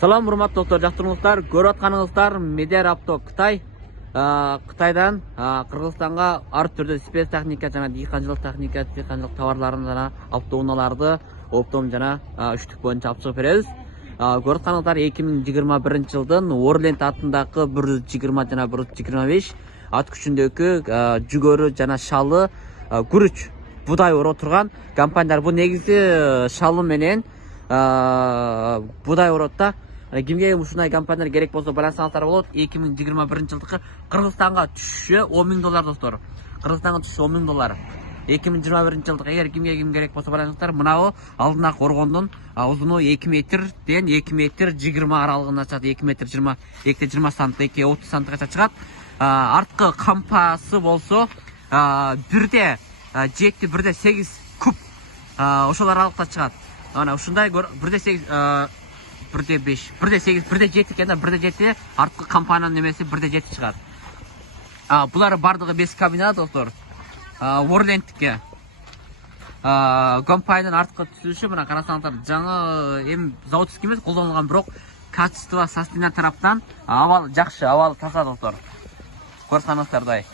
Салам, урматтуу достор, жактырыңыздар. Көрүп атканыңыздар Медиар Авто Кытай. Кытайдан Кыргызстанга ар түрдүү спецтехника жана дыйканчылык техника, дыйканчылык товарларын жана автоунааларды оптом жана үчтүк боюнча алып чыгып беребиз. Көрүп атканыңыздар 2021 жылдын Орленд атындагы 120 жана 125 ат күчүндөгү жүгөрү жана шалы күрүч будай оро турган компаниялар. Бул негизи шалы менен будай орот да. Кимге ушундай компаниялар керек болсо байлансаңыздар болот. 2021 жылдыкы Кыргызстанга түшүшү $10.000 достор. Кыргызстанга түшүшү $10.000. 2021 жылдык эгер кимге керек болсо байлансаңыздар, мынабу алдындагы оргондун узуну 2 метрден 2 метр 20 аралыгына чыгат. 2 метр 20, 2 сантка, 2 30 сантка чыгат. Арткы кампасы болсо бирде 7, бирде 8 куб ошол аралыкта чыгат. Ана ушундай бирде 8, бирде 5, бирде 8, бирде 7 экен да, бирде 7 арткы компаниянын немеси бирде 7 чыгат. Булар бардыгы 5 кабина достор. Орлендтикке. Компаниянын арткы түзүлүшү мына карасаңыздар, жаңы эми заводский эмес, колдонулган, бирок качество состояние тараптан абал жакшы, абал таза достор. Көрсөңүздардай.